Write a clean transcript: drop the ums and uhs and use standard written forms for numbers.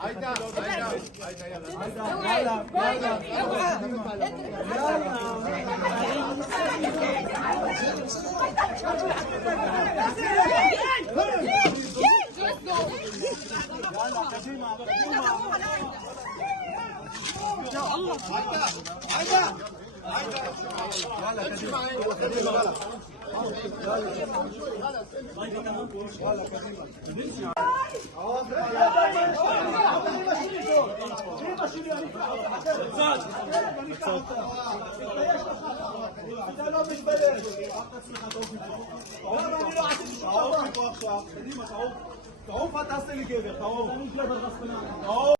عايدة אתה לא מתבייש. למה אני לא עשיתי שום דבר? תעוף, אתה עושה לי גבר, תעוף.